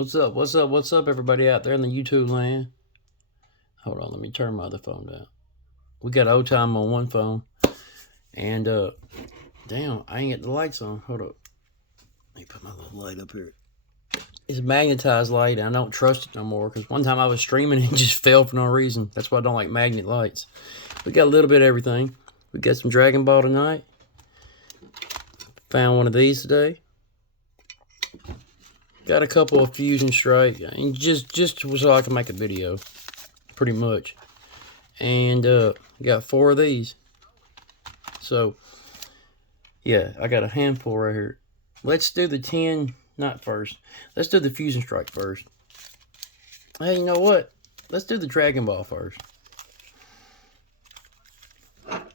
What's up? What's up? What's up, everybody out there in the YouTube land? Hold on, let me turn my other phone down. We got old time on one phone, and damn, I ain't got the lights on. Hold up, let me put my little light up here. It's a magnetized light, and I don't trust it no more because one time I was streaming and it just fell for no reason. That's why I don't like magnet lights. We got a little bit of everything. We got some Dragon Ball tonight. Found one of these today. Got a couple of Fusion Strike, and just so I can make a video, pretty much. And got 4 of these. So yeah, I got a handful right here. Let's do the 10, not first. Let's do the Fusion Strike first. Hey, you know what? Let's do the Dragon Ball first. Let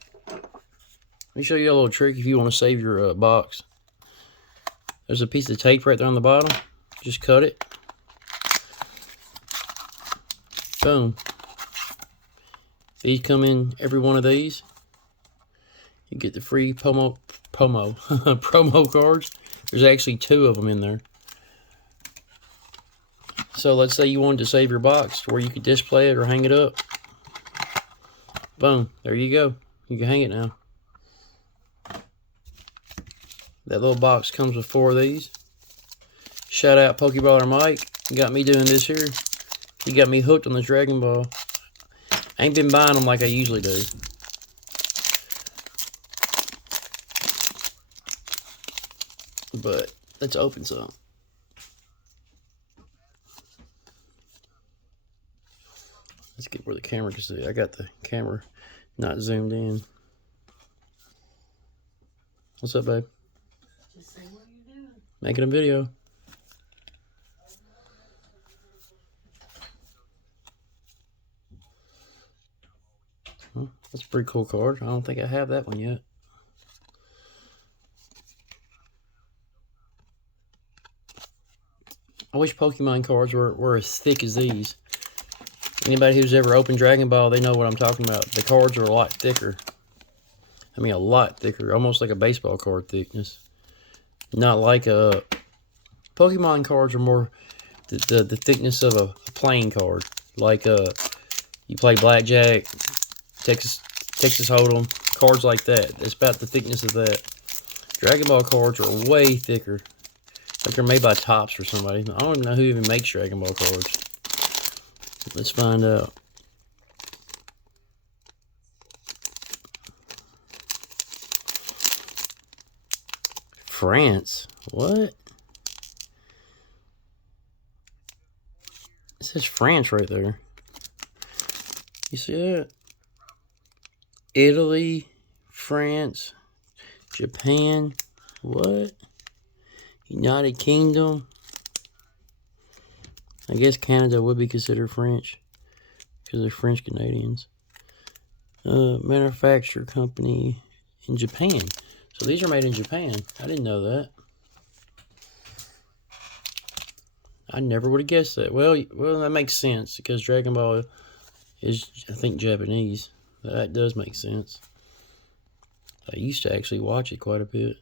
me show you a little trick if you want to save your box. There's a piece of tape right there on the bottom. Just cut it. Boom. These come in every one of these. You get the free promo cards. There's actually 2 of them in there. So let's say you wanted to save your box to where you could display it or hang it up. Boom. There you go. You can hang it now. That little box comes with 4 of these. Shout out Pokeballer Mike. He got me doing this here. He got me hooked on the Dragon Ball. I ain't been buying them like I usually do. But let's open some. Let's get where the camera can see. I got the camera not zoomed in. What's up, babe? Just say, what are you doing? Making a video. Well, that's a pretty cool card. I don't think I have that one yet. I wish Pokemon cards were as thick as these. Anybody who's ever opened Dragon Ball, they know what I'm talking about. The cards are a lot thicker. I mean, a lot thicker. Almost like a baseball card thickness. Not like a... Pokemon cards are more the thickness of a playing card. Like you play Blackjack, Texas Hold'em, cards like that. It's about the thickness of that. Dragon Ball cards are way thicker. Like they're made by Topps or somebody. I don't even know who even makes Dragon Ball cards. Let's find out. France? What? It says France right there. You see that? Italy, France, Japan. What? United Kingdom. I guess Canada would be considered French because they're French Canadians. Manufacturer company in Japan. So these are made in Japan. I didn't know that. I never would have guessed that. Well, that makes sense because Dragon Ball is, I think, Japanese. That does make sense. I used to actually watch it quite a bit.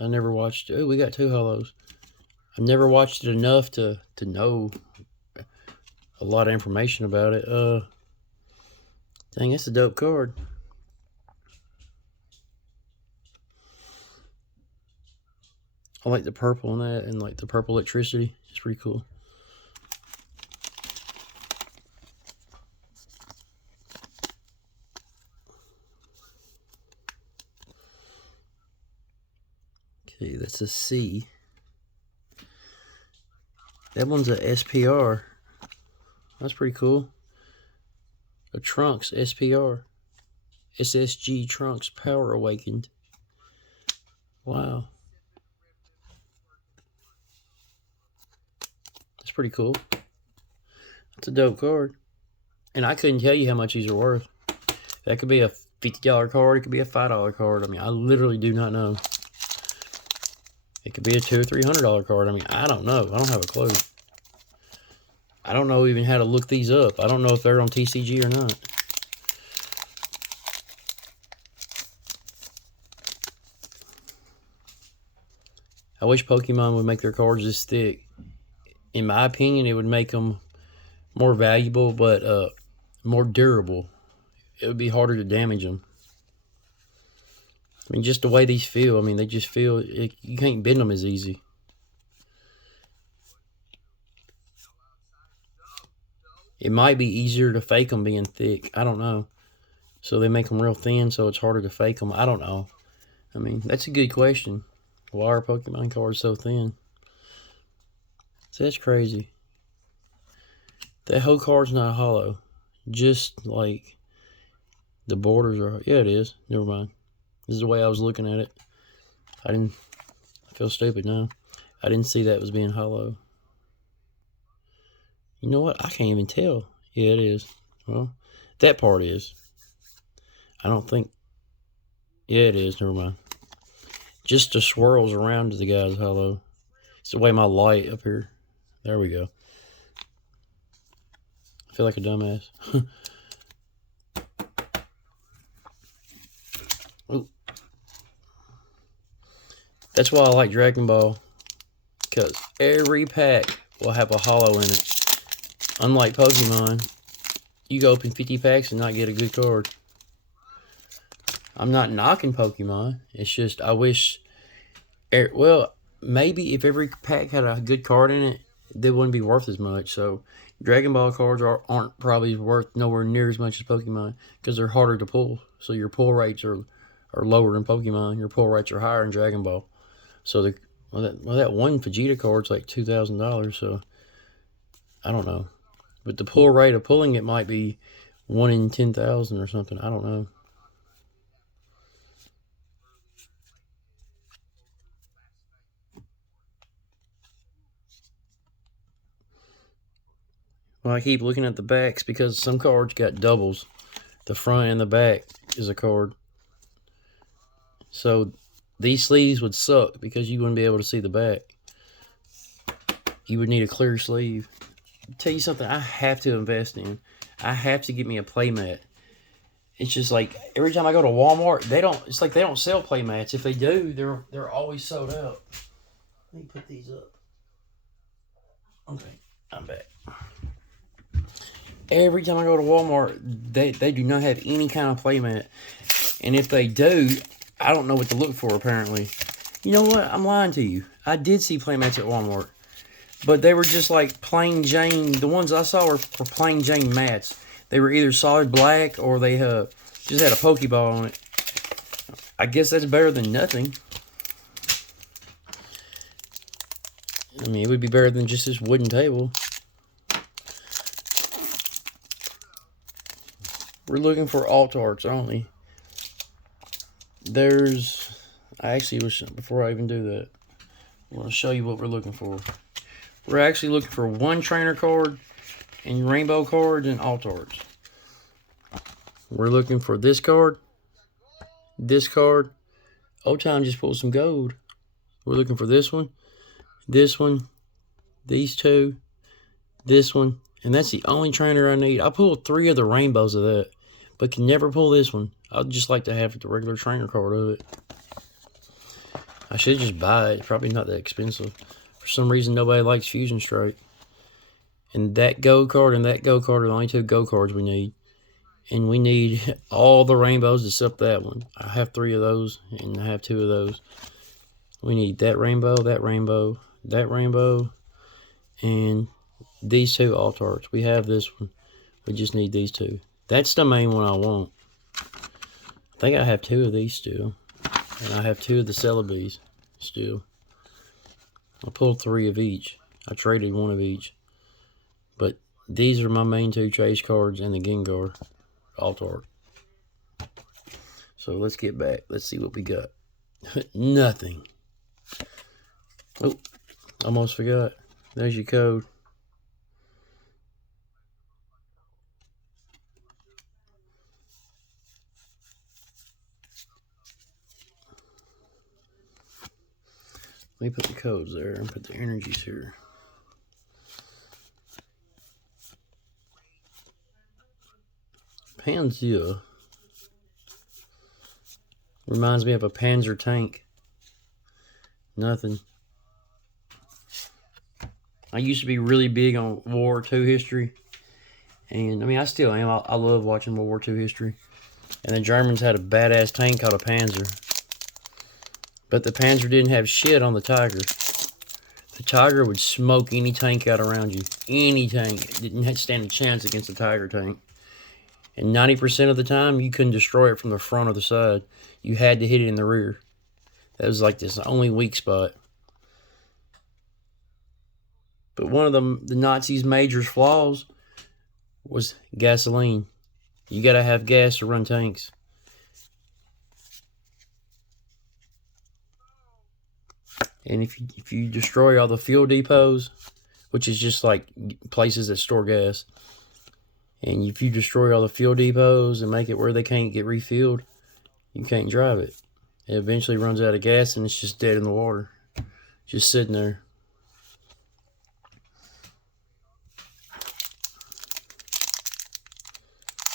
I never watched... Oh, we got 2 holos. I never watched it enough to know a lot of information about it. Dang, that's a dope card. I like the purple on that and like the purple electricity. It's pretty cool. Okay, that's a C. That one's a SPR. That's pretty cool. A Trunks SPR. SSG Trunks Power Awakened. Wow. That's pretty cool. That's a dope card. And I couldn't tell you how much these are worth. That could be a $50 card. It could be a $5 card. I mean, I literally do not know. It could be a $200 or $300 card. I mean, I don't know. I don't have a clue. I don't know even how to look these up. I don't know if they're on TCG or not. I wish Pokemon would make their cards this thick. In my opinion, it would make them more valuable, but more durable. It would be harder to damage them. I mean, just the way these feel. I mean, they just feel, you can't bend them as easy. It might be easier to fake them being thick. I don't know. So they make them real thin, so it's harder to fake them. I don't know. I mean, that's a good question. Why are Pokemon cards so thin? So that's crazy. That whole card's not hollow. Just like the borders are. Yeah, it is. Never mind. This is the way I was looking at it. I feel stupid now. I didn't see that was being hollow. You know what? I can't even tell. Yeah, it is. Well, that part is. I don't think. Yeah, it is. Never mind. Just the swirls around the guy's hollow. It's the way my light up here. There we go. I feel like a dumbass. Ooh. That's why I like Dragon Ball. Because every pack will have a hollow in it. Unlike Pokemon, you can open 50 packs and not get a good card. I'm not knocking Pokemon. It's just I wish... Well, maybe if every pack had a good card in it, they wouldn't be worth as much. So Dragon Ball cards aren't probably worth nowhere near as much as Pokemon because they're harder to pull. So your pull rates are lower in Pokemon. Your pull rates are higher in Dragon Ball. So that one Vegeta card's like $2,000. So I don't know. But the pull rate of pulling it might be 1 in 10,000 or something. I don't know. Well, I keep looking at the backs because some cards got doubles. The front and the back is a card. So these sleeves would suck because you wouldn't be able to see the back. You would need a clear sleeve. I'll tell you something I have to invest in. I have to get me a playmat. It's just like every time I go to Walmart, it's like they don't sell playmats. If they do, they're always sold out. Let me put these up. Okay, I'm back. Every time I go to Walmart, they do not have any kind of playmat. And if they do, I don't know what to look for, apparently. You know what? I'm lying to you. I did see playmats at Walmart. But they were just like plain Jane. The ones I saw were plain Jane mats. They were either solid black or they just had a Pokeball on it. I guess that's better than nothing. I mean, it would be better than just this wooden table. We're looking for alt arts only. Before I even do that, I want to show you what we're looking for. We're actually looking for one trainer card and rainbow cards and alt arts. We're looking for this card, this card. Old Time just pulled some gold. We're looking for this one, these two, this one, and that's the only trainer I need. I pulled 3 of the rainbows of that, but can never pull this one. I'd just like to have the regular trainer card of it. I should just buy it. It's probably not that expensive. For some reason, nobody likes Fusion Strike. And that gold card and that gold card are the only 2 gold cards we need. And we need all the rainbows except that one. I have 3 of those, and I have 2 of those. We need that rainbow, that rainbow, that rainbow, and these 2 alt arts. We have this one. We just need these 2. That's the main one I want. I think I have 2 of these still. And I have 2 of the Celebies still. I pulled 3 of each. I traded 1 of each. But these are my main 2 chase cards and the Gengar alt art. So let's get back. Let's see what we got. Nothing. Oh, almost forgot. There's your code. Let me put the codes there and put the energies here. Panzea. Reminds me of a Panzer tank. Nothing. I used to be really big on World War II history. And, I mean, I still am. I love watching World War II history. And the Germans had a badass tank called a Panzer. But the Panzer didn't have shit on the Tiger. The Tiger would smoke any tank out around you. Any tank. It didn't stand a chance against the Tiger tank. And 90% of the time, you couldn't destroy it from the front or the side. You had to hit it in the rear. That was like this only weak spot. But one of the Nazis' major flaws was gasoline. You gotta have gas to run tanks. And if you destroy all the fuel depots, which is just like places that store gas, and if you destroy all the fuel depots and make it where they can't get refilled, you can't drive it. It eventually runs out of gas and it's just dead in the water, just sitting there.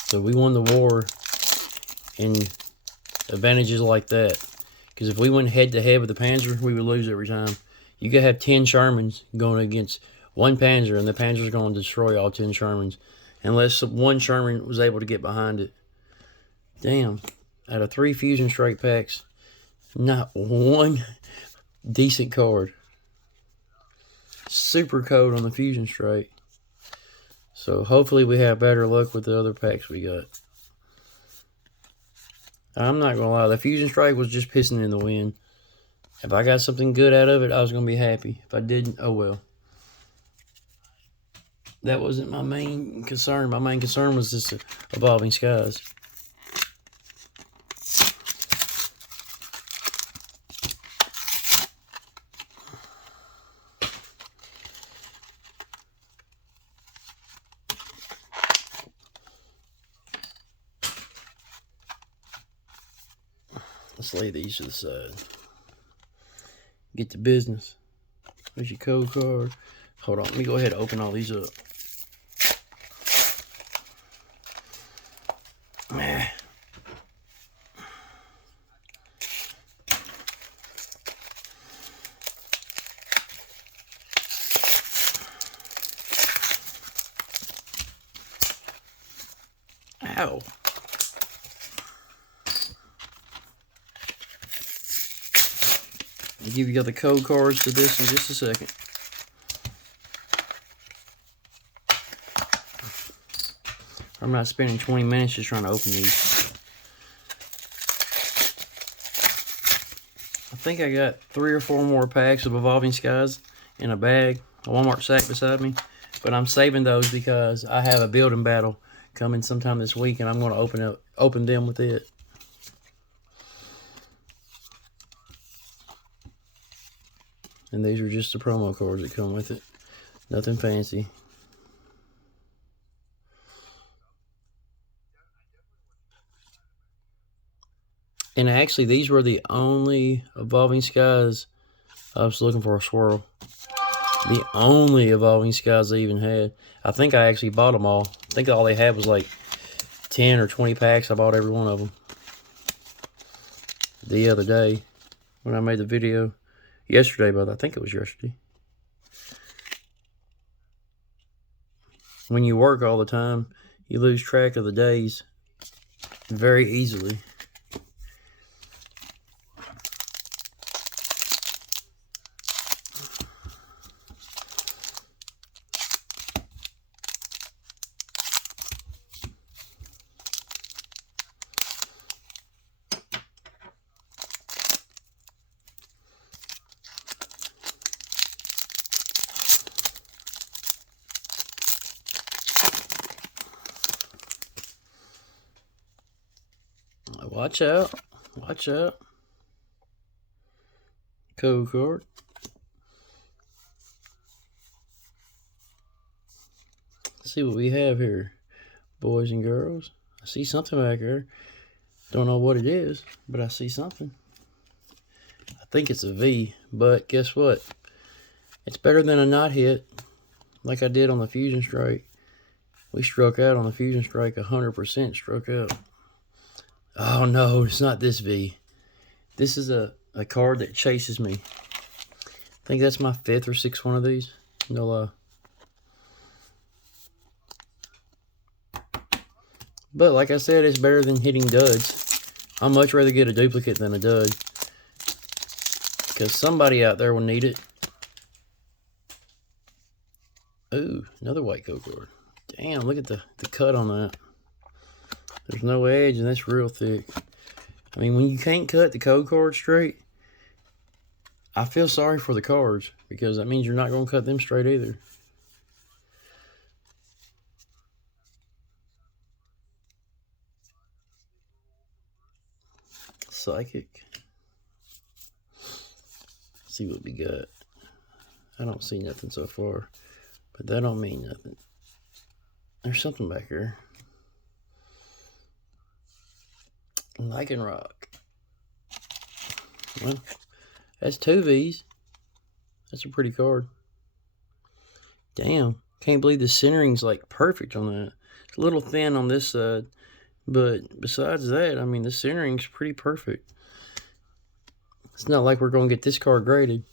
So we won the war in advantages like that. Because if we went head-to-head with the Panzer, we would lose every time. You could have 10 Shermans going against one Panzer, and the Panzer's going to destroy all 10 Shermans. Unless one Sherman was able to get behind it. Damn. Out of 3 Fusion Strike packs, not one decent card. Super code on the Fusion Strike. So hopefully we have better luck with the other packs we got. I'm not gonna lie, the Fusion Strike was just pissing in the wind. If I got something good out of it, I was gonna be happy. If I didn't, oh well. That wasn't my main concern. My main concern was just Evolving Skies. Let's lay these to the side. Get to business. There's your code card. Hold on, let me go ahead and open all these up. Ow. I'll give you the code cards to this in just a second. I'm not spending 20 minutes just trying to open these. I think I got 3 or 4 more packs of Evolving Skies in a bag, a Walmart sack beside me. But I'm saving those because I have a building battle coming sometime this week, and I'm going to open them with it. And these are just the promo cards that come with it. Nothing fancy. And actually, these were the only Evolving Skies I was looking for a swirl. The only Evolving Skies they even had. I think I actually bought them all. I think all they had was like 10 or 20 packs. I bought every one of them the other day when I made the video. Yesterday, but I think it was yesterday. When you work all the time, you lose track of the days very easily. Watch out. Watch out. Code card. Let's see what we have here, boys and girls. I see something back there. Don't know what it is, but I see something. I think it's a V, but guess what? It's better than a not hit, like I did on the Fusion Strike. We struck out on the Fusion Strike, 100% struck out. Oh no, it's not this V. This is a card that chases me. I think that's my 5th or 6th one of these. No lie. But like I said, it's better than hitting duds. I'd much rather get a duplicate than a dud. Because somebody out there will need it. Ooh, another white code card. Damn, look at the cut on that. There's no edge and that's real thick. I mean, when you can't cut the code card straight, I feel sorry for the cards. Because that means you're not going to cut them straight either. Psychic. Let's see what we got. I don't see nothing so far. But that don't mean nothing. There's something back here. Lycanroc. Well, that's 2 Vs. That's a pretty card. Damn. Can't believe the centering's like perfect on that. It's a little thin on this side. But besides that, I mean, the centering's pretty perfect. It's not like we're going to get this card graded.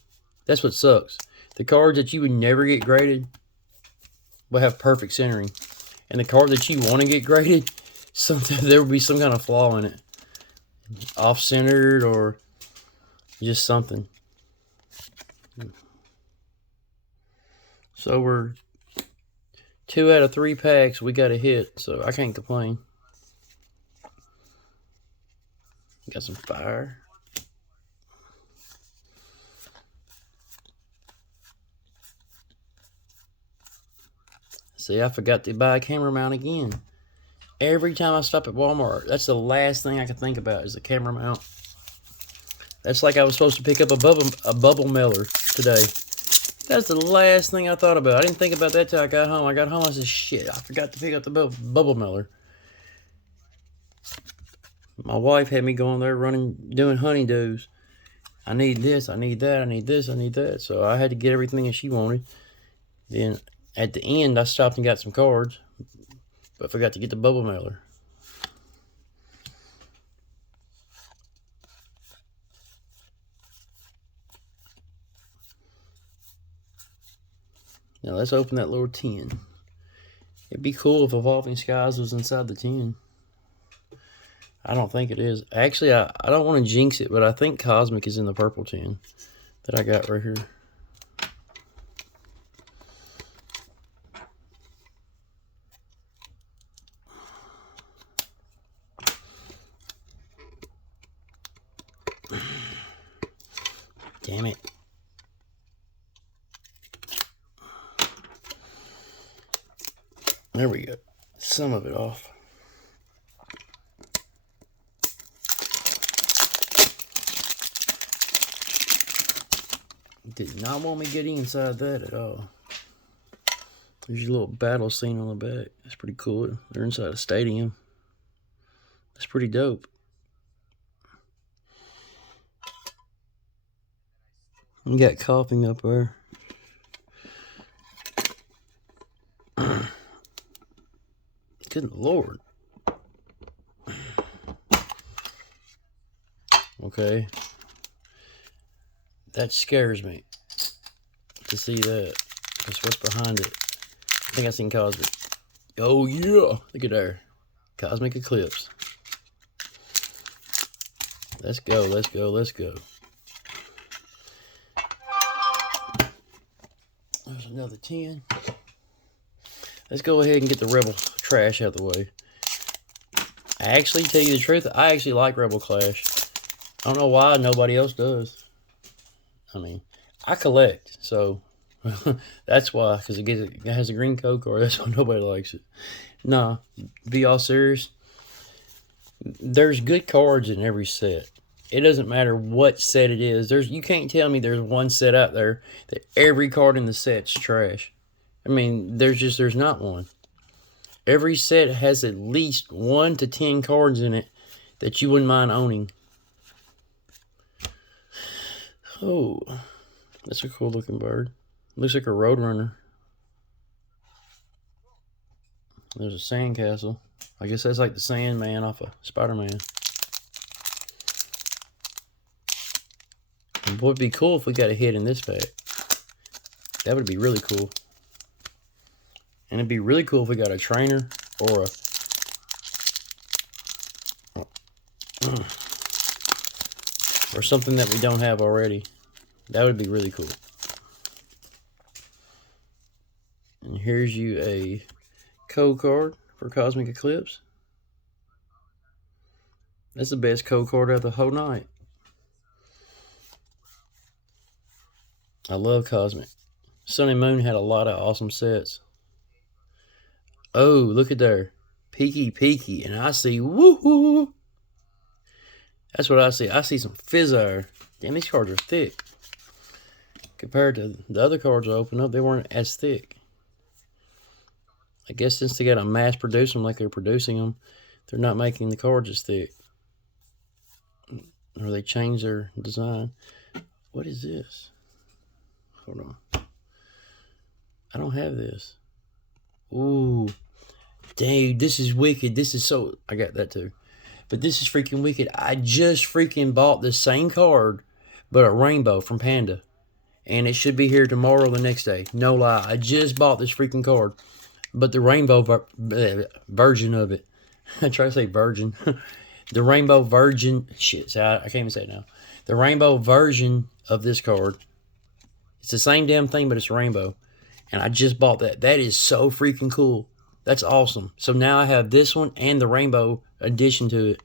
That's what sucks. The cards that you would never get graded will have perfect centering. And the card that you want to get graded, there will be some kind of flaw in it. Off-centered or just something. So we're 2 out of 3 packs we got a hit, so I can't complain. Got some fire. See, I forgot to buy a camera mount again. Every time I stop at Walmart, that's the last thing I can think about is the camera mount. That's like I was supposed to pick up a bubble mailer today. That's the last thing I thought about. I didn't think about that till I got home. I got home, I said, shit, I forgot to pick up the bubble mailer. My wife had me going there doing honeydews. I need this, I need that, I need this, I need that. So I had to get everything that she wanted. Then at the end, I stopped and got some cards, but forgot to get the bubble mailer. Now let's open that little tin. It'd be cool if Evolving Skies was inside the tin. I don't think it is. Actually, I don't want to jinx it, but I think Cosmic is in the purple tin that I got right here. Damn it. There we go. Some of it off. Did not want me getting inside that at all. There's your little battle scene on the back. That's pretty cool. They're inside a stadium. That's pretty dope. You got coughing up there. Good Lord. Okay. That scares me to see that. Because what's behind it? I think I seen Cosmic. Oh yeah! Look at there. Cosmic Eclipse. Let's go, let's go, let's go. There's another 10. Let's go ahead and get the Rebel trash out of the way. I actually, tell you the truth, I actually like Rebel Clash. I don't know why nobody else does. I mean, I collect, so that's why, because it has a green code card. That's why nobody likes it. Nah, be all serious. There's good cards in every set. It doesn't matter what set it is. You can't tell me there's one set out there that every card in the set's trash. I mean, there's not one. Every set has at least 1 to 10 cards in it that you wouldn't mind owning. Oh, that's a cool looking bird. Looks like a Roadrunner. There's a sandcastle. I guess that's like the Sandman off of Spider-Man. And boy, it'd be cool if we got a hit in this pack. That would be really cool. And it'd be really cool if we got a trainer or or something that we don't have already. That would be really cool. And here's you a code card for Cosmic Eclipse. That's the best code card of the whole night. I love Cosmic. Sun and Moon had a lot of awesome sets. Oh, look at there. Peaky. And I see woohoo. That's what I see. I see some Fizzire. Damn, these cards are thick. Compared to the other cards I opened up, they weren't as thick. I guess since they got to mass produce them like they're producing them, they're not making the cards as thick. Or they changed their design. What is this? Hold on. I don't have this. Ooh. Dude, this is wicked. This is so... I got that too. But this is freaking wicked. I just freaking bought the same card, but a rainbow from Panda. And it should be here tomorrow or the next day. No lie. I just bought this freaking card. But the rainbow version of it. I try to say virgin. The rainbow version. Shit, see, I can't even say it now. The rainbow version of this card. It's the same damn thing, but it's a rainbow. And I just bought that. That is so freaking cool. That's awesome. So now I have this one and the rainbow addition to it.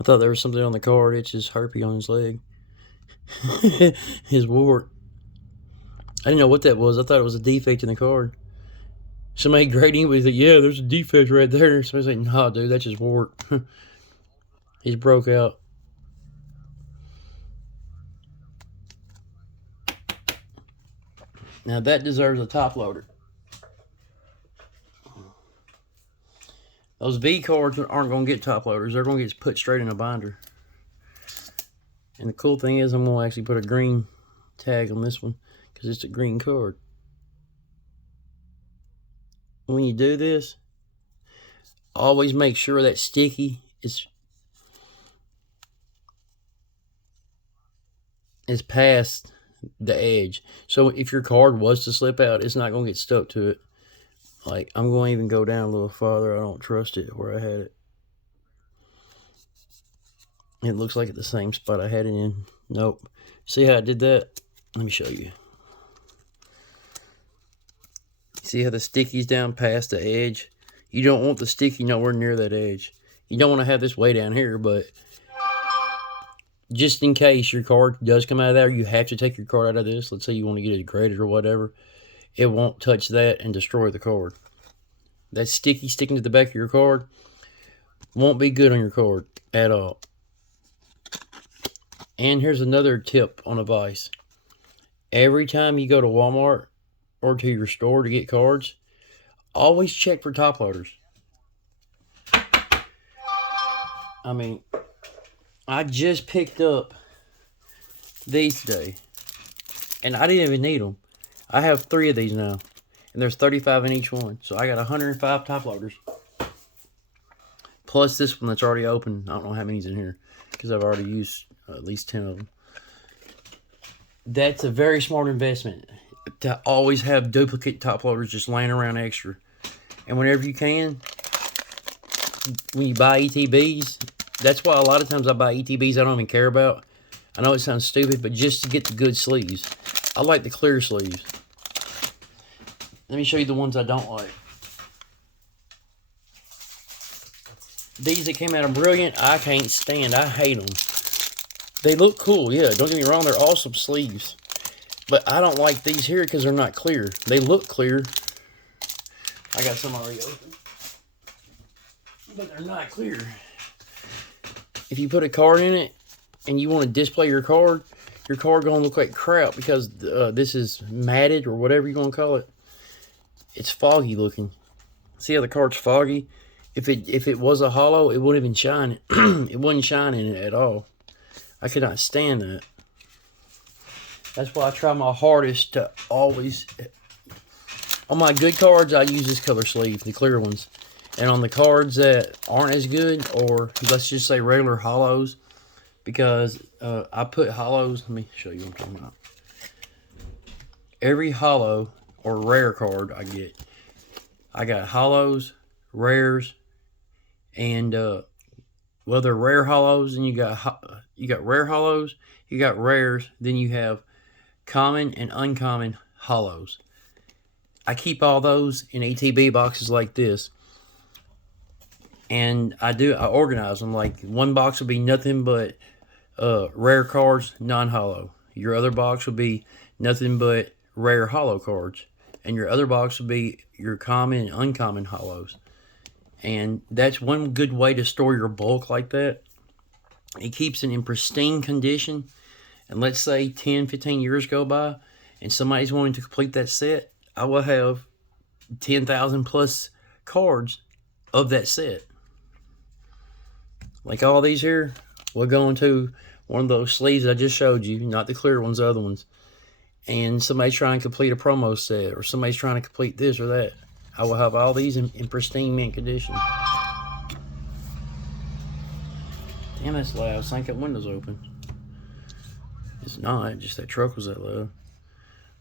I thought there was something on the card. It's his herpes on his leg. His wart. I didn't know what that was. I thought it was a defect in the card. Somebody grading with it. Yeah, there's a defect right there. Somebody's like, nah, dude, that's his wart. He's broke out. Now that deserves a top loader. Those V cards aren't going to get top loaders. They're going to get put straight in a binder. And the cool thing is I'm going to actually put a green tag on this one because it's a green card. When you do this, always make sure that sticky is past the edge. So if your card was to slip out, it's not going to get stuck to it. Like, I'm going to even go down a little farther. I don't trust it where I had it. It looks like it's the same spot I had it in. Nope. See how I did that? Let me show you. See how the sticky's down past the edge? You don't want the sticky nowhere near that edge. You don't want to have this way down here, but just in case your card does come out of there, you have to take your card out of this. Let's say you want to get it graded or whatever. It won't touch that and destroy the card. That sticky sticking to the back of your card won't be good on your card at all. And here's another tip on a vise. Every time you go to Walmart or to your store to get cards, always check for top loaders. I mean, I just picked up these today, and I didn't even need them. I have 3 of these now, and there's 35 in each one. So I got 105 top loaders. Plus this one that's already open. I don't know how many's in here because I've already used at least 10 of them. That's a very smart investment to always have duplicate top loaders just laying around extra. And whenever you can, when you buy ETBs, that's why a lot of times I buy ETBs I don't even care about. I know it sounds stupid, but just to get the good sleeves. I like the clear sleeves. Let me show you the ones I don't like. These that came out of Brilliant, I can't stand. I hate them. They look cool, yeah. Don't get me wrong, they're awesome sleeves. But I don't like these here because they're not clear. They look clear. I got some already open. But they're not clear. If you put a card in it and you want to display your card gonna look like crap because this is matted or whatever you're gonna call it. It's foggy looking. See how the card's foggy? If it was a hollow, it wouldn't even shine. It wouldn't shine in it at all. I could not stand that. That's why I try my hardest to always... On my good cards, I use this color sleeve, the clear ones. And on the cards that aren't as good, or let's just say regular hollows, because I put hollows... Let me show you what I'm talking about. every hollow or rare card I get. I got hollows, rares, and well, they're rare hollows, and you got rare hollows, you got rares, then you have common and uncommon hollows. I keep all those in ATB boxes like this, and I organize them. Like one box will be nothing but rare cards, non-hollow. Your other box will be nothing but rare hollow cards, and your other box will be your common and uncommon hollows. And that's one good way to store your bulk like that. It keeps it in pristine condition. And let's say 10, 15 years go by and somebody's wanting to complete that set, I will have 10,000 plus cards of that set. Like all these here will go into one of those sleeves I just showed you, not the clear ones, the other ones. And somebody's trying to complete a promo set, or somebody's trying to complete this or that. I will have all these in pristine mint condition. Damn, that's loud. It's like that window's open. It's not, just that truck was that loud.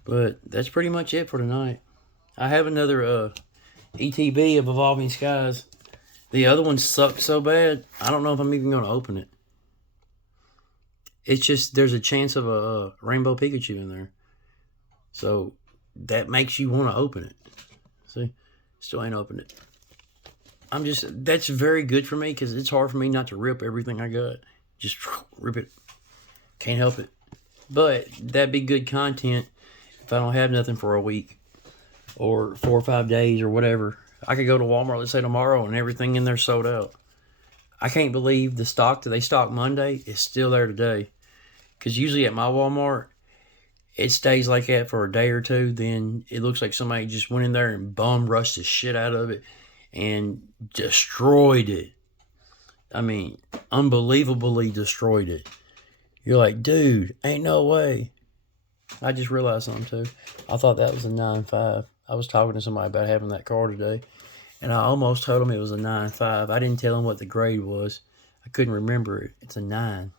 But that's pretty much it for tonight. I have another ETB of Evolving Skies. The other one sucked so bad, I don't know if I'm even going to open it. It's just, there's a chance of a Rainbow Pikachu in there. So, that makes you want to open it. See? Still ain't opened it. That's very good for me because it's hard for me not to rip everything I got. Just rip it. Can't help it. But that'd be good content if I don't have nothing for a week or 4 or 5 days or whatever. I could go to Walmart, let's say tomorrow, and everything in there sold out. I can't believe the stock that they stock Monday is still there today. Because usually at my Walmart, it stays like that for a day or two. Then it looks like somebody just went in there and bum rushed the shit out of it and destroyed it. I mean, unbelievably destroyed it. You're like, dude, ain't no way. I just realized something too. I thought that was a 9.5. I was talking to somebody about having that car today, and I almost told him it was a 9.5. I didn't tell him what the grade was. I couldn't remember it. It's a 9.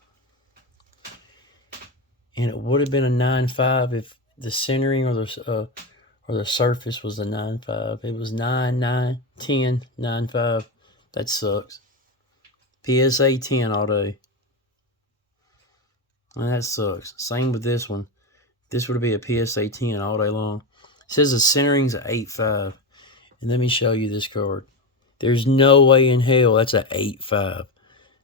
And it would have been a 9.5 if the centering or the surface was a 9.5. It was 9, 9, 10, 9.5. That sucks. PSA 10 all day. And that sucks. Same with this one. This would be a PSA 10 all day long. It says the centering's an 8.5. And let me show you this card. There's no way in hell that's an 8.5.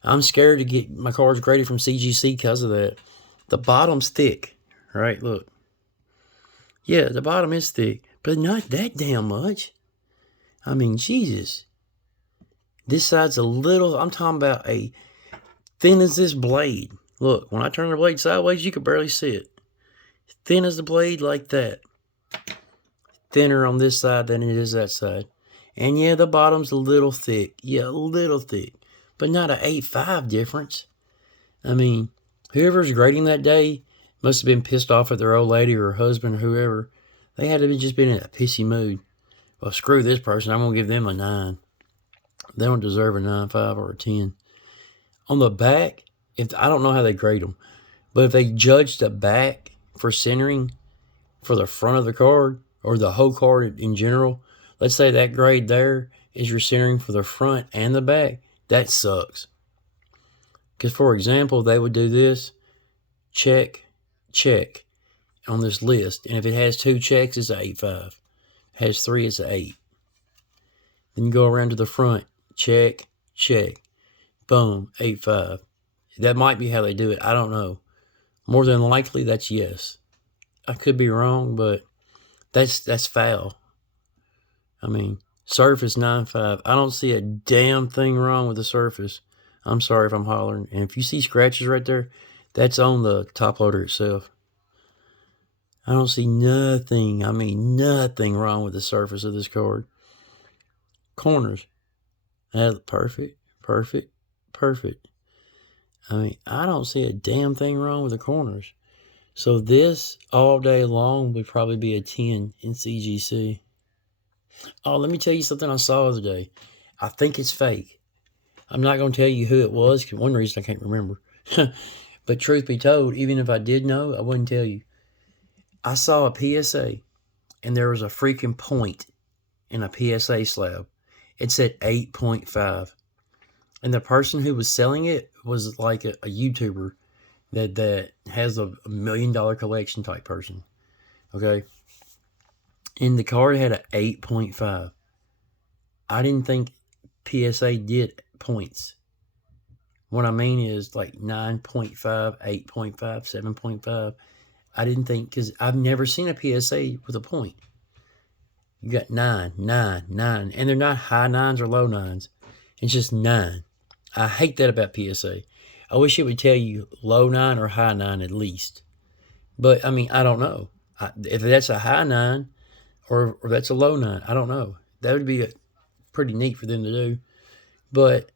I'm scared to get my cards graded from CGC because of that. The bottom's thick, right? Look. Yeah, the bottom is thick, but not that damn much. I mean, Jesus. This side's a little, I'm talking about a thin as this blade. Look, when I turn the blade sideways, you can barely see it. Thin as the blade like that. Thinner on this side than it is that side. And yeah, the bottom's a little thick. Yeah, a little thick. But not an 8.5 difference. I mean, whoever's grading that day must have been pissed off at their old lady or husband or whoever. They had to have just been in a pissy mood. Well, screw this person. I'm going to give them a 9. They don't deserve a 9.5 or a 10. On the back, I don't know how they grade them, but if they judge the back for centering for the front of the card or the whole card in general, let's say that grade there is your centering for the front and the back, that sucks. Because, for example, they would do this, check, check on this list. And if it has 2 checks, it's an 8.5. It has 3, it's an 8. Then you go around to the front, check, check, boom, 8.5. That might be how they do it. I don't know. More than likely, that's yes. I could be wrong, but that's foul. I mean, surface 9.5. I don't see a damn thing wrong with the surface. I'm sorry if I'm hollering. And if you see scratches right there, that's on the top loader itself. I don't see nothing, I mean nothing wrong with the surface of this card. Corners. Perfect, perfect, perfect. I mean, I don't see a damn thing wrong with the corners. So this all day long would probably be a 10 in CGC. Oh, let me tell you something I saw the other day. I think it's fake. I'm not going to tell you who it was, because one reason I can't remember. But truth be told, even if I did know, I wouldn't tell you. I saw a PSA and there was a freaking point in a PSA slab. It said 8.5. And the person who was selling it was like a YouTuber that has a $1 million collection type person. Okay. And the card had an 8.5. I didn't think PSA did points. What I mean is like 9.5, 8.5, 7.5. I didn't think, because I've never seen a PSA with a point. You got 9, 9, 9. And they're not high nines or low nines. It's just 9. I hate that about PSA. I wish it would tell you low 9 or high 9 at least. But, I mean, I don't know. If that's a high 9 or that's a low 9, I don't know. That would be pretty neat for them to do. But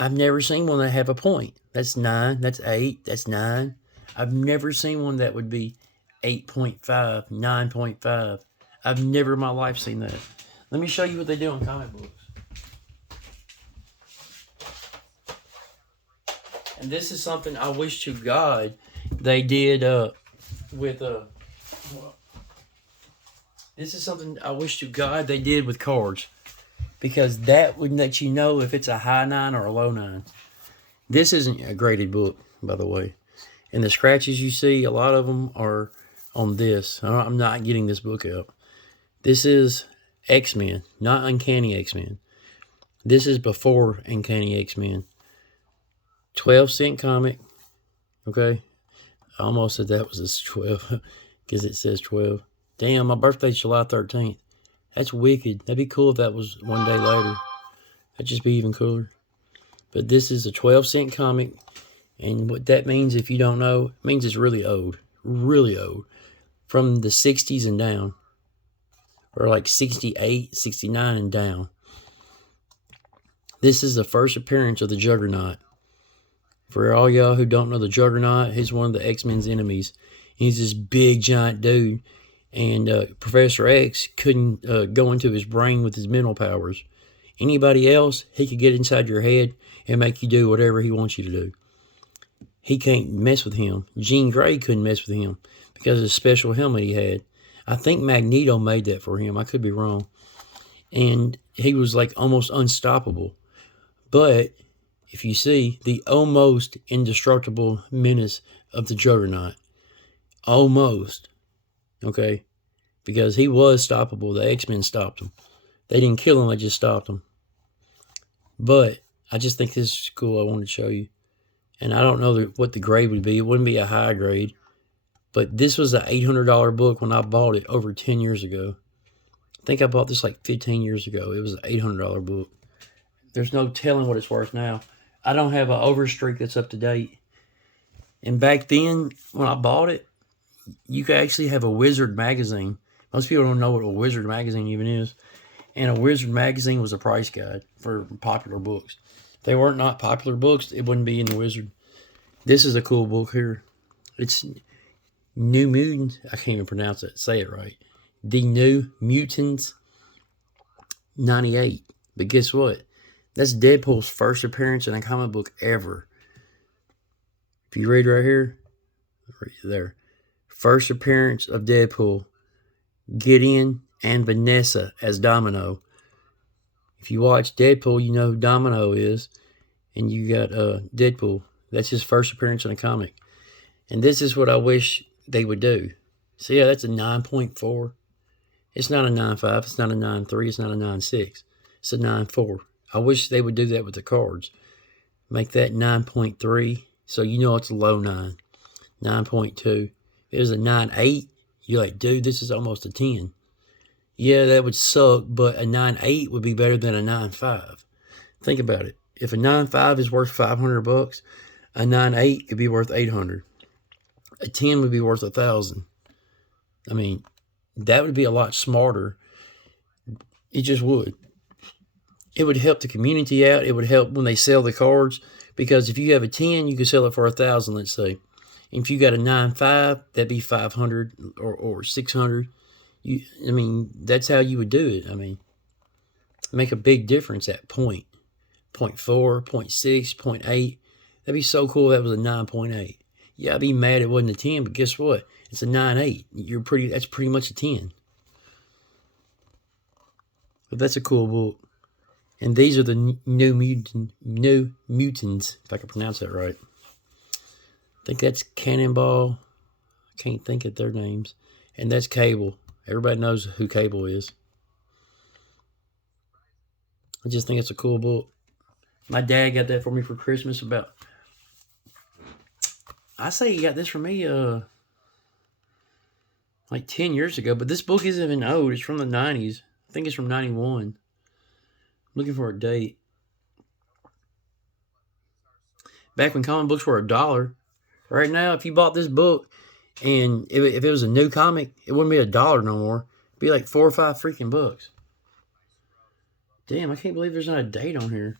I've never seen one that have a point. That's 9, that's 8, that's 9. I've never seen one that would be 8.5, 9.5. I've never in my life seen that. Let me show you what they do in comic books. And this is something I wish to God they did with this is something I wish to God they did with cards, because that would let you know if it's a high 9 or a low 9. This isn't a graded book, by the way. And the scratches you see, a lot of them are on this. I'm not getting this book out. This is X-Men, not Uncanny X-Men. This is before Uncanny X-Men. 12-cent comic. Okay. I almost said that was a 12 because it says 12. Damn, my birthday's July 13th. That's wicked. That'd be cool if that was one day later. That'd just be even cooler. But this is a 12-cent comic. And what that means, if you don't know, it means it's really old. Really old. From the 60s and down. Or like 68, 69 and down. This is the first appearance of the Juggernaut. For all y'all who don't know the Juggernaut, he's one of the X-Men's enemies. He's this big, giant dude. And Professor X couldn't go into his brain with his mental powers. Anybody else, he could get inside your head and make you do whatever he wants you to do. He can't mess with him. Jean Grey couldn't mess with him because of the special helmet he had. I think Magneto made that for him. I could be wrong. And he was like almost unstoppable. But if you see, the almost indestructible menace of the Juggernaut. Almost. Okay? Because he was stoppable. The X-Men stopped him. They didn't kill him, they just stopped him. But I just think this is cool. I wanted to show you. And I don't know what the grade would be. It wouldn't be a high grade. But this was an $800 book when I bought it over 10 years ago. I think I bought this like 15 years ago. It was an $800 book. There's no telling what it's worth now. I don't have an Overstreak that's up to date. And back then, when I bought it, you could actually have a Wizard magazine. Most people don't know what a Wizard magazine even is. And a Wizard magazine was a price guide for popular books. If they weren't not popular books, it wouldn't be in the Wizard. This is a cool book here. It's New Mutants. I can't even pronounce it. Say it right. The New Mutants 98. But guess what? That's Deadpool's first appearance in a comic book ever. If you read right here, right there. First appearance of Deadpool. Gideon and Vanessa as Domino. If you watch Deadpool, you know who Domino is. And you got Deadpool. That's his first appearance in a comic. And this is what I wish they would do. So yeah, that's a 9.4. It's not a 9.5. It's not a 9.3. It's not a 9.6. It's a 9.4. I wish they would do that with the cards. Make that 9.3. So you know it's a low 9. 9.2. If it was a 9.8, you're like, dude, this is almost a 10. Yeah, that would suck, but a 9.8 would be better than a 9.5. Think about it. If a 9.5 is worth $500, a 9.8 could be worth $800. A 10 would be worth $1,000. I mean, that would be a lot smarter. It just would. It would help the community out. It would help when they sell the cards, because if you have a 10, you can sell it for $1,000, let's say. And if you got a 9.5, that'd be 500 or 600. I mean, that's how you would do it. I mean, make a big difference at point. 0.4, 0.6, 0.8. That'd be so cool if that was a 9.8. Yeah, I'd be mad it wasn't a 10, but guess what? It's a 9.8. That's pretty much a 10. But that's a cool book. And these are the New Mutants, if I can pronounce that right. I think that's Cannonball. I can't think of their names. And that's Cable. Everybody knows who Cable is. I just think it's a cool book. My dad got that for me for Christmas about... I say he got this for me like 10 years ago. But this book isn't even old. It's from the 90s. I think it's from 91. I'm looking for a date. Back when comic books were $1. Right now, if you bought this book and if it was a new comic, it wouldn't be $1 no more. It'd be like 4 or 5 freaking bucks. Damn, I can't believe there's not a date on here.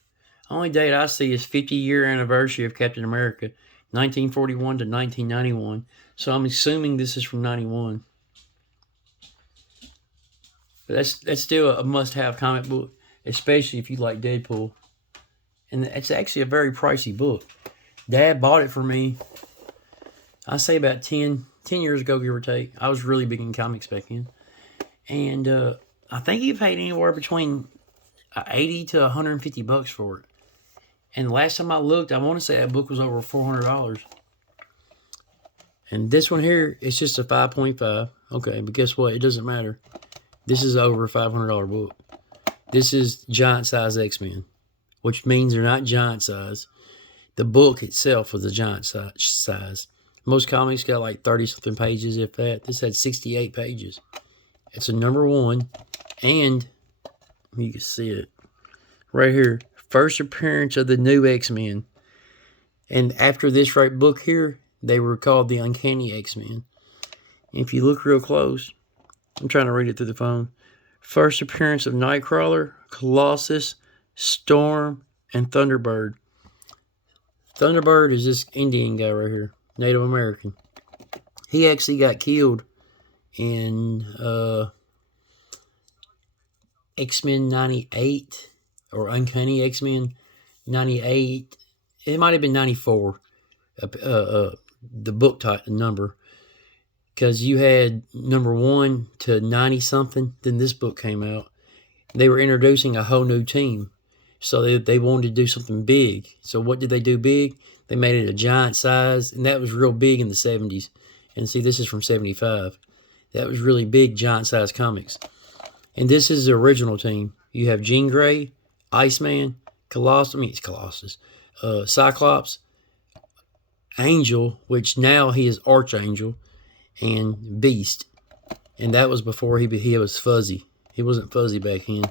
Only date I see is 50-year anniversary of Captain America, 1941 to 1991. So I'm assuming this is from 91. But that's still a must-have comic book, especially if you like Deadpool. And it's actually a very pricey book. Dad bought it for me, I say about 10 years ago, give or take. I was really big in comics back then. And I think he paid anywhere between 80 to 150 bucks for it. And last time I looked, I want to say that book was over $400. And this one here, it's just a 5.5. Okay, but guess what? It doesn't matter. This is over a $500 book. This is giant size X-Men, which means they're not giant size. The book itself was a giant size. Most comics got like 30-something pages, if that. This had 68 pages. It's a #1, and you can see it right here. First appearance of the new X-Men. And after this book here, they were called the Uncanny X-Men. If you look real close, I'm trying to read it through the phone. First appearance of Nightcrawler, Colossus, Storm, and Thunderbird. Thunderbird is this Indian guy right here, Native American. He actually got killed in X-Men 98 or Uncanny X-Men 98. It might have been 94. The book type number, because you had #1 to 90 something. Then this book came out. They were introducing a whole new team. So they wanted to do something big. So what did they do big? They made it a giant size, and that was real big in the 70s. And see, this is from 75. That was really big, giant size comics. And this is the original team. You have Jean Grey, Iceman, Colossus, Cyclops, Angel, which now he is Archangel, and Beast. And that was before he was fuzzy. He wasn't fuzzy back then.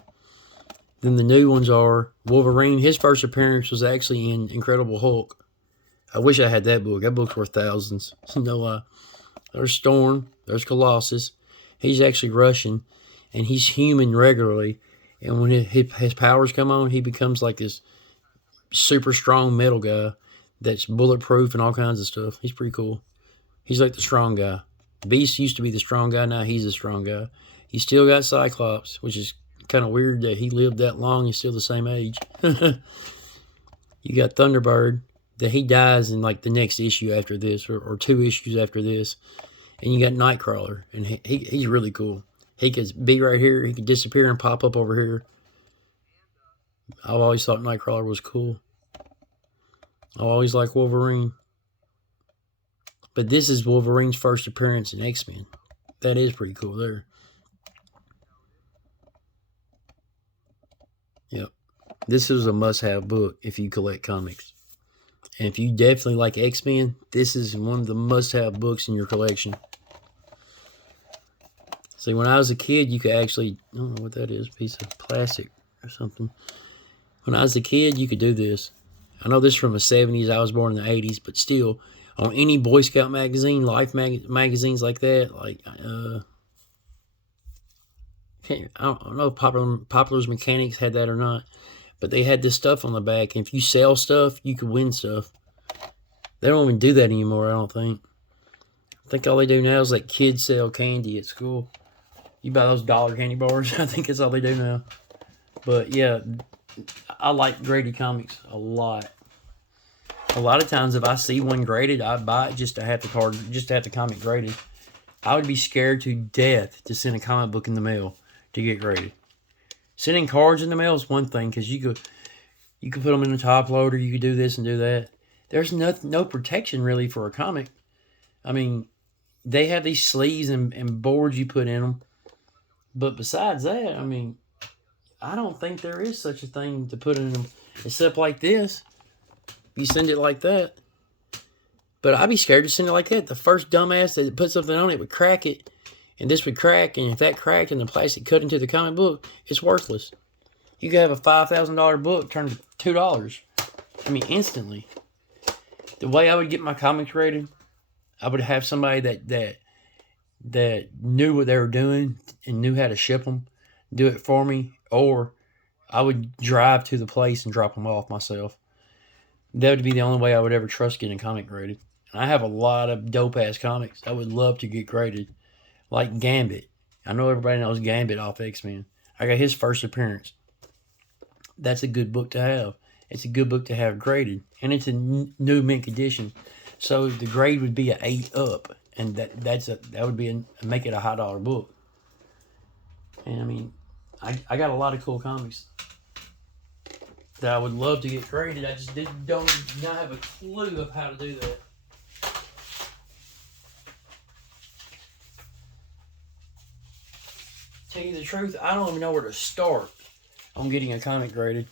Then the new ones are Wolverine. His first appearance was actually in Incredible Hulk. I wish I had that book. That book's worth thousands. No lie. There's Storm. There's Colossus. He's actually Russian, and he's human regularly. And when his powers come on, he becomes like this super strong metal guy that's bulletproof and all kinds of stuff. He's pretty cool. He's like the strong guy. Beast used to be the strong guy. Now he's the strong guy. He still got Cyclops, which is kind of weird that he lived that long. He's still the same age. You got Thunderbird, that he dies in like the next issue after this, or 2 issues after this. And you got Nightcrawler, and he's really cool. He could be right here. He could disappear and pop up over here. I've always thought Nightcrawler was cool. I always liked Wolverine. But this is Wolverine's first appearance in X-Men. That is pretty cool there. Yep. This is a must-have book if you collect comics. And if you definitely like X-Men, this is one of the must-have books in your collection. See, when I was a kid, you could actually... I don't know what that is. A piece of plastic or something. When I was a kid, you could do this. I know this is from the 70s. I was born in the 80s. But still, on any Boy Scout magazine, Life magazines like that, like... I don't know if Popular's Mechanics had that or not, but they had this stuff on the back, and if you sell stuff, you could win stuff. They don't even do that anymore, I don't think. I think all they do now is let kids sell candy at school. You buy those dollar candy bars, I think that's all they do now. But yeah, I like Grady Comics a lot. A lot of times if I see one graded, I buy it just to have the card, just to have the comic graded. I would be scared to death to send a comic book in the mail to get graded. Sending cards in the mail is one thing because you could put them in the top loader, you could do this and do that. There's no protection really for a comic. I mean, they have these sleeves and boards you put in them. But besides that, I mean, I don't think there is such a thing to put in them except like this. You send it like that. But I'd be scared to send it like that. The first dumbass that put something on it would crack it, and this would crack, and if that cracked and the plastic cut into the comic book, it's worthless. You could have a $5,000 book turn to $2. I mean, instantly. The way I would get my comics rated, I would have somebody that knew what they were doing and knew how to ship them, do it for me, or I would drive to the place and drop them off myself. That would be the only way I would ever trust getting a comic graded. And I have a lot of dope-ass comics I would love to get graded, like Gambit. I know everybody knows Gambit off X-Men. I got his first appearance. That's a good book to have. It's a good book to have graded, and it's a new mint condition. So the grade would be an 8 up, and that would be make it a high dollar book. And I mean, I got a lot of cool comics that I would love to get graded. I just don't have a clue of how to do that. Tell you the truth, I don't even know where to start on getting a comic graded.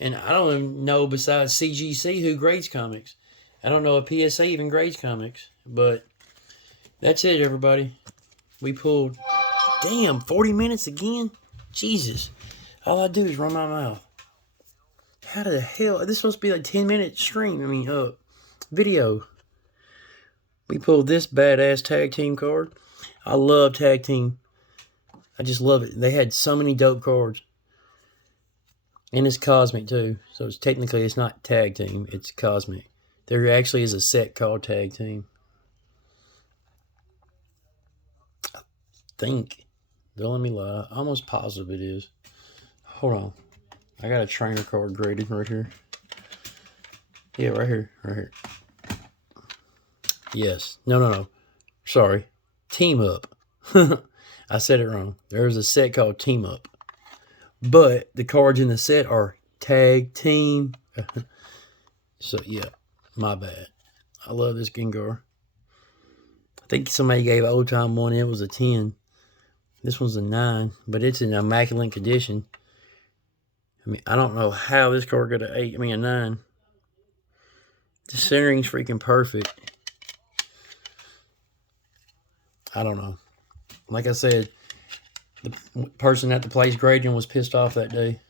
And I don't even know, besides CGC, who grades comics. I don't know if PSA even grades comics. But that's it, everybody. We pulled, damn, 40 minutes again? Jesus. All I do is run my mouth. How the hell? This is supposed to be like 10-minute stream. I mean, video. We pulled this badass tag team card. I love tag team. I just love it. They had so many dope cards. And it's cosmic too. So it's not tag team. It's cosmic. There actually is a set called tag team. I think. Don't let me lie. I'm almost positive it is. Hold on. I got a trainer card graded right here. Yeah, right here. Right here. Yes. No. Sorry. Team Up. I said it wrong. There's a set called Team Up. But the cards in the set are tag team. So, yeah. My bad. I love this Gengar. I think somebody gave old time one. It was a 10. This one's a 9. But it's in immaculate condition. I mean, I don't know how this card got a 9. The centering's freaking perfect. I don't know. Like I said, the person at the place grading was pissed off that day.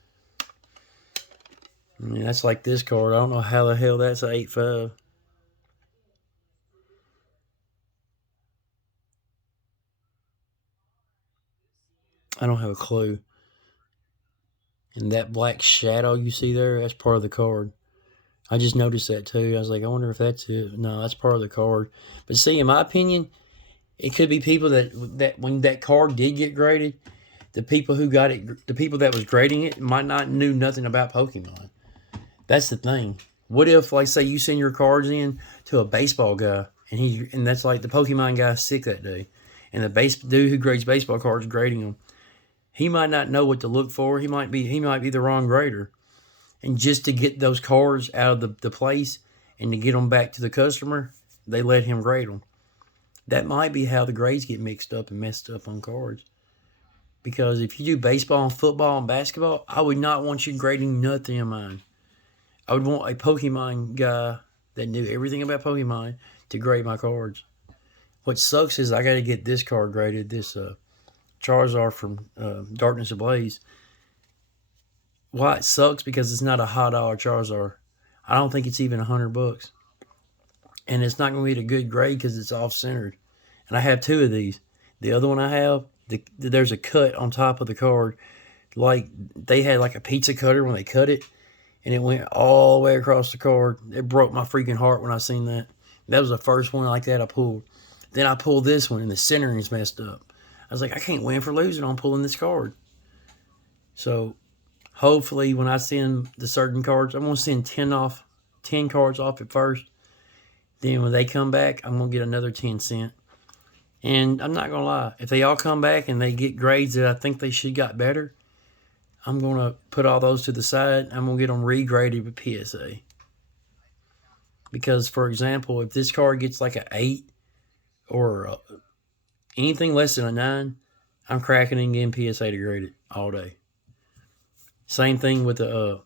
I mean, that's like this card. I don't know how the hell that's an 8.5. I don't have a clue. And that black shadow you see there, that's part of the card. I just noticed that too. I was like, I wonder if that's it. No, that's part of the card. But see, in my opinion, it could be people that when that card did get graded, the people who got it, the people that was grading it might not knew nothing about Pokemon. That's the thing. What if, like, say you send your cards in to a baseball guy, and that's like the Pokemon guy's sick that day, and the dude who grades baseball cards grading them, he might not know what to look for. He might be the wrong grader, and just to get those cards out of the place and to get them back to the customer, they let him grade them. That might be how the grades get mixed up and messed up on cards. Because if you do baseball and football and basketball, I would not want you grading nothing in mine. I would want a Pokemon guy that knew everything about Pokemon to grade my cards. What sucks is I got to get this card graded, this Charizard from Darkness Ablaze. Why it sucks? Because it's not a high dollar Charizard. I don't think it's even $100. And it's not going to be a good grade because it's off-centered. And I have 2 of these. The other one I have, there's a cut on top of the card. Like, they had like a pizza cutter when they cut it. And it went all the way across the card. It broke my freaking heart when I seen that. That was the first one like that I pulled. Then I pulled this one and the centering is messed up. I was like, I can't win for losing on pulling this card. So, hopefully when I send the certain cards, I'm going to send 10 off 10 cards off at first. Then when they come back, I'm going to get another 10 cents. And I'm not going to lie. If they all come back and they get grades that I think they should got better, I'm going to put all those to the side. I'm going to get them regraded with PSA. Because, for example, if this card gets like an 8 or anything less than a 9, I'm cracking and getting PSA to grade it all day. Same thing with the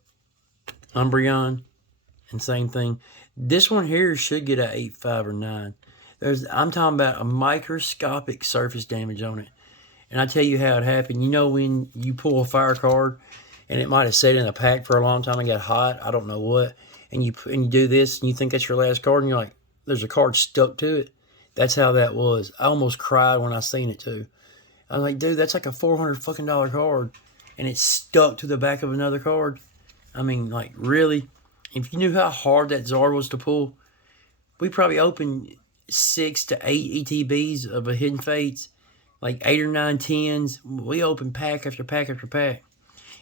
Umbreon, and same thing. This one here should get an 8, 5, or 9. I'm talking about a microscopic surface damage on it. And I tell you how it happened. You know when you pull a fire card and it might have sat in a pack for a long time and got hot, I don't know what, and you do this and you think that's your last card and you're like, there's a card stuck to it. That's how that was. I almost cried when I seen it too. I was like, dude, that's like a $400 fucking card, and it's stuck to the back of another card. I mean, like, really? If you knew how hard that Zard was to pull, we probably opened 6 to 8 ETBs of a Hidden Fates, like 8 or 9 10s. We opened pack after pack after pack,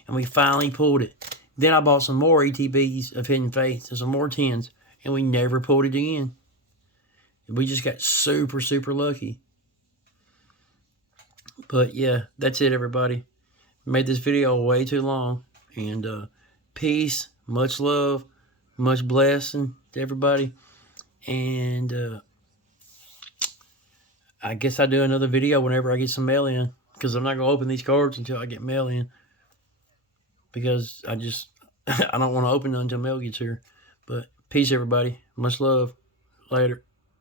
and we finally pulled it. Then I bought some more ETBs of Hidden Fates and some more 10s, and we never pulled it again. We just got super, super lucky. But yeah, that's it, everybody. Made this video way too long. And peace, much love, much blessing to everybody. And I guess I'll do another video whenever I get some mail in. Because I'm not going to open these cards until I get mail in. Because I don't want to open them until mail gets here. But peace, everybody. Much love. Later.